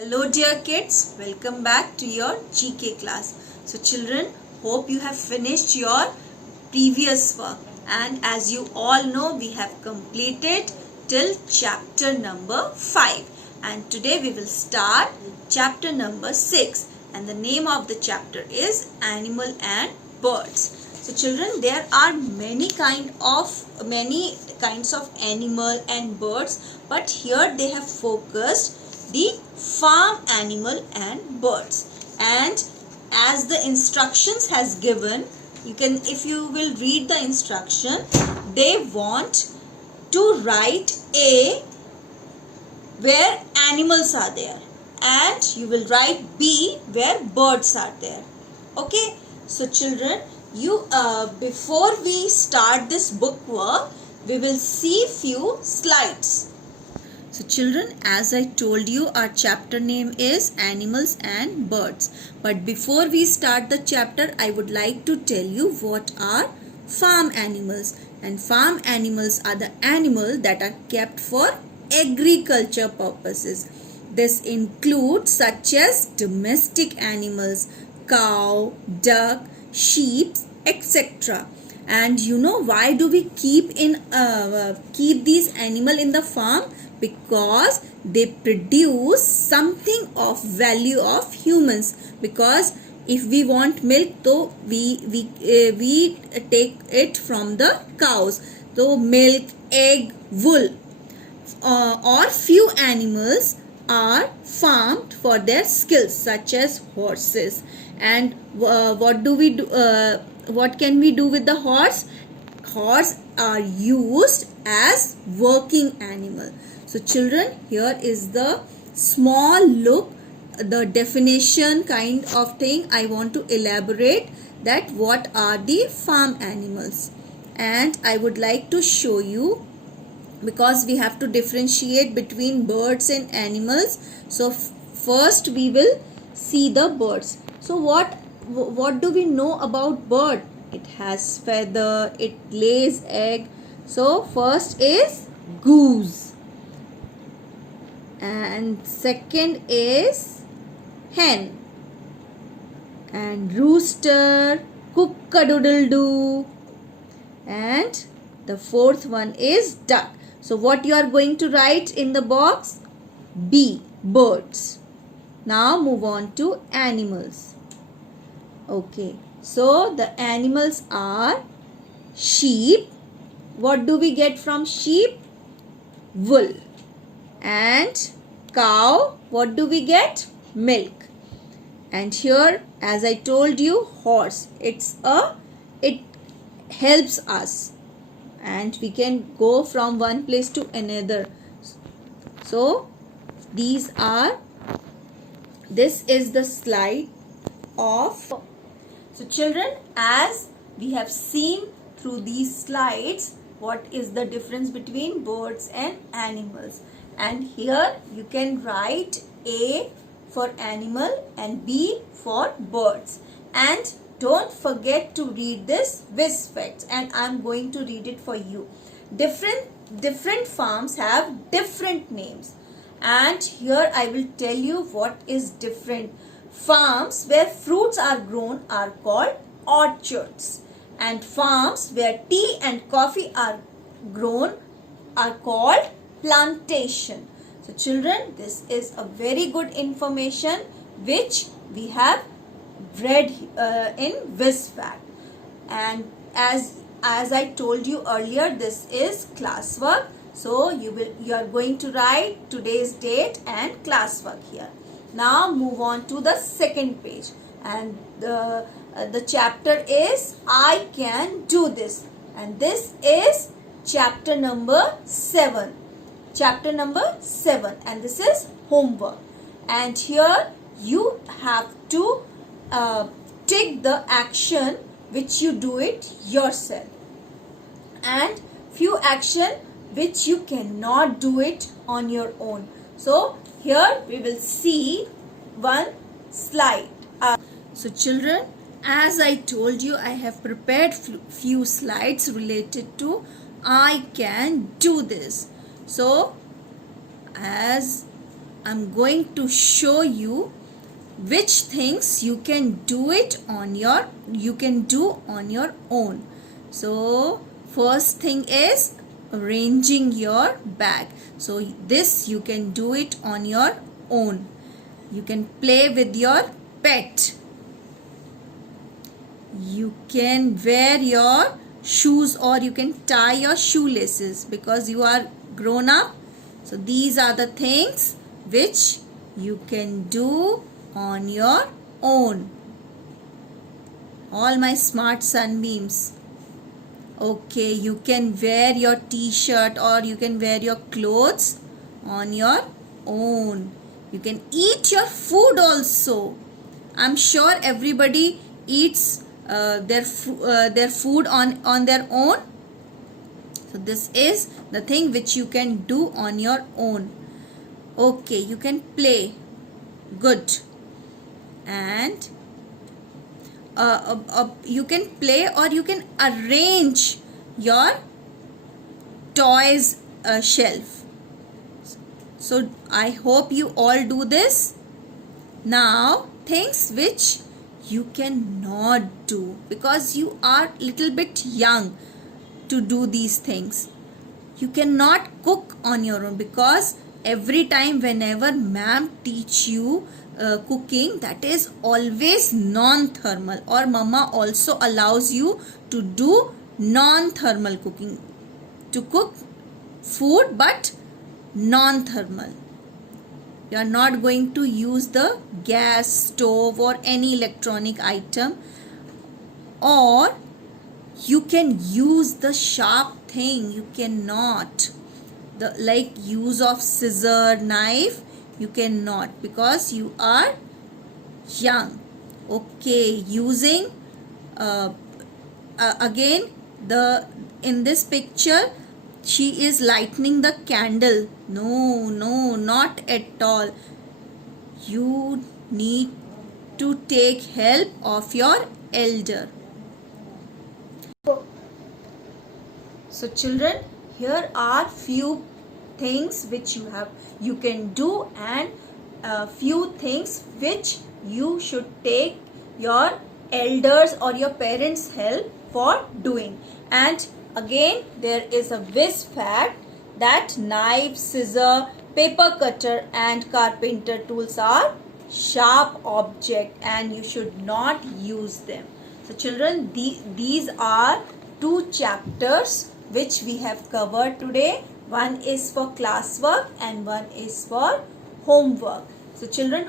Hello dear kids, welcome back to your GK class. So children, hope you have finished your previous work, and as you all know, we have completed till chapter number 5, and today we will start chapter number 6, and the name of the chapter is Animal and Birds. So children, there are many kinds of animal and birds, but here they have focused the farm animal and birds. And as the instructions has given, if you will read the instruction, they want to write A where animals are there, and you will write B where birds are there. Okay, so children, before we start this book work, we will see few slides. So children, as I told you, our chapter name is Animals and Birds. But before we start the chapter, I would like to tell you what are farm animals. And farm animals are the animals that are kept for agriculture purposes. This includes such as domestic animals, cow, duck, sheep, etc. And you know why do we keep these animals in the farm? Because they produce something of value of humans. Because if we want milk, so we take it from the cows. So milk, egg, wool, or few animals are farmed for their skills, such as horses. And what do we do? What can we do with the horse? Horse are used as working animal. So children, here is the small look, the definition kind of thing. I want to elaborate that what are the farm animals, and I would like to show you, because we have to differentiate between birds and animals. So first we will see the birds. So what do we know about bird? It has feather, it lays egg. So first is goose, and second is hen, and rooster, cook-a-doodle-doo, and the fourth one is duck. So what you are going to write in the box? B, birds. Now move on to animals. Okay, so the animals are sheep. What do we get from sheep? Wool. And cow, what do we get? Milk. And here, as I told you, horse. It helps us, and we can go from one place to another. So this is the slide of. So children, as we have seen through these slides, what is the difference between birds and animals? And here you can write A for animal and B for birds. And don't forget to read this Whiz Facts, and I am going to read it for you. Different farms have different names, and here I will tell you what is different. Farms where fruits are grown are called orchards, and farms where tea and coffee are grown are called plantation. So children, this is a very good information which we have read in Whiz Fact. And as I told you earlier, this is classwork. So you are going to write today's date and classwork here. Now move on to the second page, and the chapter is I Can Do This, and this is chapter number 7. Chapter number 7, and this is homework. And here you have to take the action which you do it yourself, and few action which you cannot do it on your own. So here we will see one slide. So children, as I told you, I have prepared few slides related to I can do this. So as I'm going to show you which things you can do on your own. So first thing is arranging your bag. So this you can do it on your own. You can play with your pet. You can wear your shoes, or you can tie your shoelaces because you are grown up. So these are the things which you can do on your own. All my smart sunbeams. Okay, you can wear your t-shirt or you can wear your clothes on your own. You can eat your food also. I'm sure everybody eats their food on their own. So this is the thing which you can do on your own. Okay, you can play. Good. And you can play or you can arrange your toys shelf. So I hope you all do this. Now things which you cannot do because you are little bit young to do these things. You cannot cook on your own because every time whenever ma'am teach you cooking, that is always non-thermal, or mama also allows you to do non-thermal cooking, to cook food but non-thermal. You are not going to use the gas stove or any electronic item, or you can use the sharp thing. You cannot, the like use of scissor, knife, you cannot because you are young. Okay, using again the in this picture she is lighting the candle. No, not at all. You need to take help of your elder. So children, here are few things which you can do, and few things which you should take your elders or your parents' help for doing. And again, there is a whiz fact that knife, scissor, paper cutter and carpenter tools are sharp object and you should not use them. So children, these are two chapters which we have covered today. One is for classwork and one is for homework. So children,